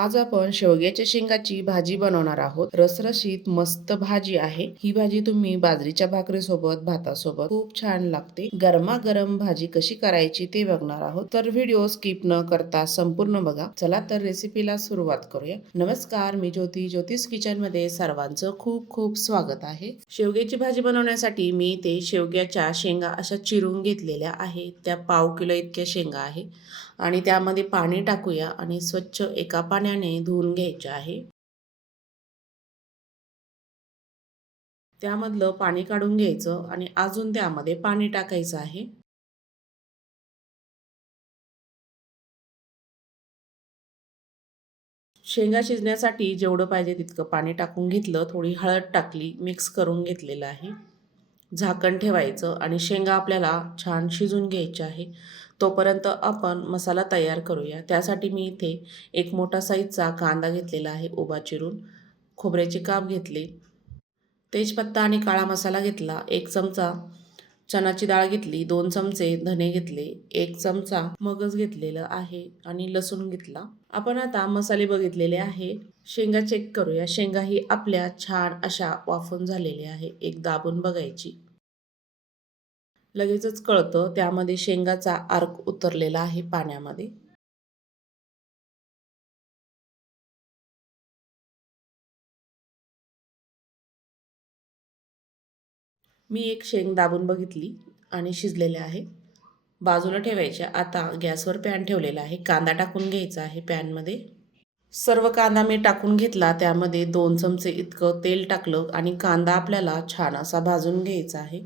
आज आपण शेवग्याच्या शेंगाची भाजी बनवणार आहोत. रसरशीत मस्त भाजी आहे. ही भाजी तुम्ही बाजरीच्या भाकरीसोबत भातासोबत खूप छान लागते. गरमागरम भाजी कशी करायची ते बघणार आहोत. तर व्हिडिओ स्किप न करता संपूर्ण बघा. चला तर रेसिपीला सुरुवात करूया. नमस्कार मी ज्योती. ज्योतिष किचनमध्ये सर्वांचं खूप खूप स्वागत आहे. शेवग्याची भाजी बनवण्यासाठी मी ते शेवग्याच्या शेंगा अशा चिरून घेतलेल्या आहेत. त्या पाव किलो इतक्या शेंगा आहे. आणि त्यामध्ये पाणी टाकूया आणि स्वच्छ एका पाण्याने धुवून घ्यायचे आहे. त्यामधलं पाणी काढून घ्यायचं आणि अजून त्यामध्ये पाणी टाकायचं आहे. शेंगा शिजण्यासाठी जेवढं पाहिजे तितकं पाणी टाकून घेतलं थोडी हळद टाकली मिक्स करून घेतलेलं आहे. झाकण ठेवायचं आणि शेंगा आपल्याला छान शिजून घ्यायच्या आहे. तोपर्यंत आपण मसाला तयार करूया. त्यासाठी मी इथे एक मोठा साईजचा कांदा घेतलेला आहे उभा चिरून. खोबऱ्याचे काप घेतले. तेजपत्ता आणि काळा मसाला घेतला. एक चमचा चणाची डाळ घेतली. दोन चमचे धने घेतले. एक चमचा मगज घेतलेलं आहे आणि लसूण घेतला. आपण आता मसाले बघितलेले आहे. शेंगा चेक करूया. शेंगा ही आपल्या छान अशा वाफून झालेल्या आहे एक दाबून बघायची. लगेचच कळतं त्यामध्ये शेंगाचा आर्क उतरलेला आहे पाण्यामध्ये. मी एक शेंग दाबून बघितली आणि शिजलेले आहे. बाजूला ठेवायच्या आता गॅसवर पॅन ठेवलेला आहे. कांदा टाकून घ्यायचा आहे पॅनमध्ये. सर्व कांदा मी टाकून घेतला त्यामध्ये दोन चमचे इतकं तेल टाकलं आणि कांदा आपल्याला छान असा भाजून घ्यायचा आहे.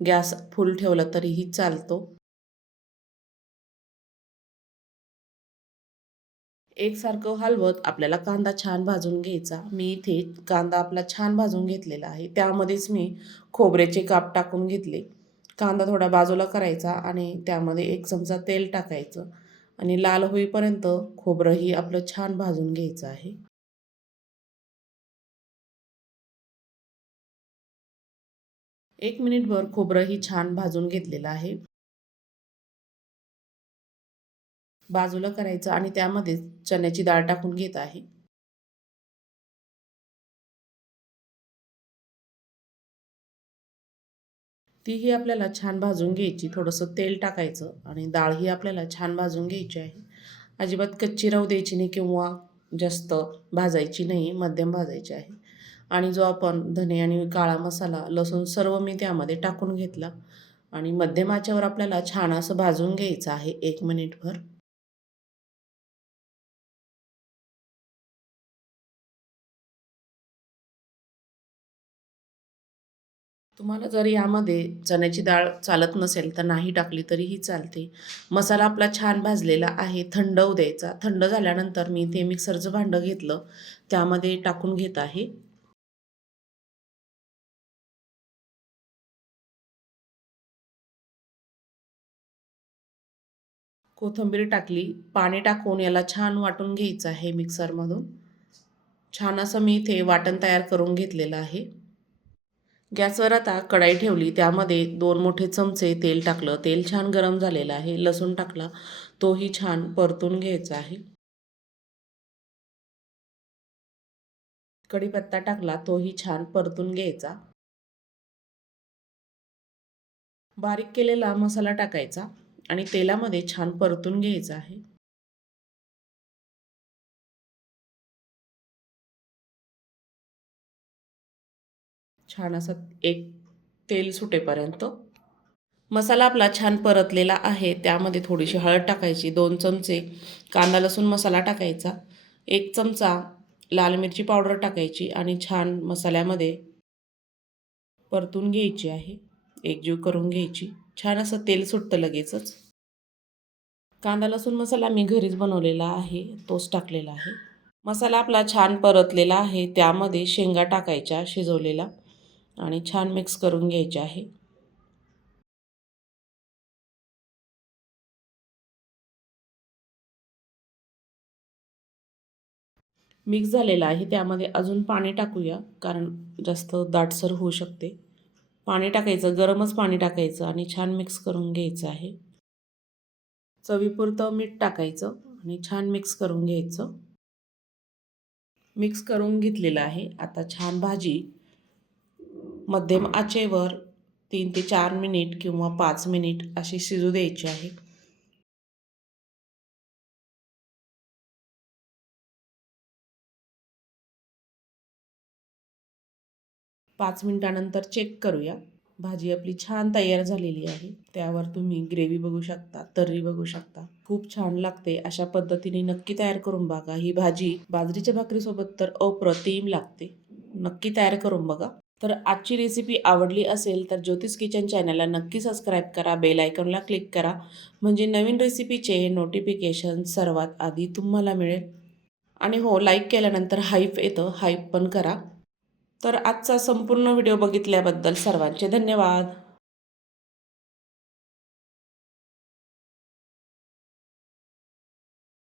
गॅस फुल ठेवला तरीही चालतो. एकसारखं हलवत आपल्याला कांदा छान भाजून घ्यायचा. मी इथे कांदा आपला छान भाजून घेतलेला आहे. त्यामध्येच मी खोबऱ्याचे काप टाकून घेतले. कांदा थोडा बाजूला करायचा आणि त्यामध्ये एक चमचा तेल टाकायचं. आणि लाल होईपर्यंत खोबरंही आपलं छान भाजून घ्यायचं आहे. एक मिनिटभर खोबरंही छान भाजून घेतलेलं आहे. बाजूला करायचं आणि त्यामध्ये चण्याची डाळ टाकून घेत आहे. तीही आपल्याला छान भाजून घ्यायची. थोडंसं तेल टाकायचं आणि डाळ ही आपल्याला छान भाजून घ्यायची आहे. अजिबात कच्ची राहू द्यायची नाही किंवा जास्त भाजायची नाही मध्यम भाजायची आहे. आणि जो आपण धने आणि काळा मसाला लसूण सर्व मी त्यामध्ये टाकून घेतला आणि मध्यमाच्यावर आपल्याला छान असं भाजून घ्यायचं आहे एक मिनिटभर. तुम्हाला जर यामध्ये चण्याची डाळ चालत नसेल तर नाही टाकली तरीही चालते. मसाला आपला छान भाजलेला आहे थंड होऊ द्यायचा. थंड झाल्यानंतर मी ते मिक्सरचं भांडं घेतलं त्यामध्ये टाकून घेत आहे. कोथिंबीर टाकली पाणी टाकून याला छान वाटून घ्यायचं आहे मिक्सरमधून. छान असं मी इथे वाटण तयार करून घेतलेलं आहे. गॅसवर आता कढाई ठेवली. त्यामध्ये दोन मोठे चमचे तेल टाकलं. तेल छान गरम झालेलं आहे. लसूण टाकला. तोही छान परतून घ्यायचा आहे. कढीपत्ता टाकला. तोही छान परतून घ्यायचा. बारीक केलेला मसाला टाकायचा आणि तेलामध्ये छान परतून घ्यायचा आहे. छान असं एक तेल सुटेपर्यंत. मसाला आपला छान परतलेला आहे त्यामध्ये थोडीशी हळद टाकायची दोन चमचे कांदा लसूण मसाला टाकायचा एक चमचा लाल मिरची पावडर टाकायची आणि छान मसाल्यामध्ये परतून घ्यायची आहे एकजीव करून घ्यायची. छान असं तेल सुटतं लगेचच. कांदा लसूण मसाला मी घरीच बनवलेला आहे तोच टाकलेला आहे. मसाला आपला छान परतलेला आहे त्यामध्ये शेंगा टाकायच्या शिजवलेला आणि छान मिक्स करून घ्यायचे आहे. मिक्स झालेला आहे. त्यामध्ये अजून पाणी टाकूया कारण जास्त दाटसर होऊ शकते. पाणी टाकायचं गरमच पाणी टाकायचं आणि छान मिक्स करून घ्यायचं आहे. चवीपुरतं मीठ टाकायचं आणि छान मिक्स करून घ्यायचं. मिक्स करून घेतलेलं आहे. आता छान भाजी मध्यम आचेवर तीन ते चार मिनिट किंवा पाच मिनिट अशी शिजू द्यायची आहे. पाच मिनिटानंतर चेक करूया. भाजी आपली छान तयार झालेली आहे. त्यावर तुम्ही ग्रेव्ही बघू शकता तर्री बघू शकता. खूप छान लागते. अशा पद्धतीने नक्की तयार करून बघा. ही भाजी बाजरीच्या भाकरीसोबत तर अप्रतिम लागते. नक्की तयार करून बघा. तर आजची रेसिपी आवडली असेल तर ज्योतिष किचन चॅनलला नक्की सबस्क्राईब करा बेल आयकॉनला क्लिक करा. म्हणजे नवीन रेसिपीचे नोटिफिकेशन सर्वात आधी तुम्हाला मिळेल. आणि हो लाईक केल्यानंतर हाईप येतं हाईप पण करा. तर आजचा संपूर्ण व्हिडिओ बघितल्याबद्दल सर्वांचे धन्यवाद.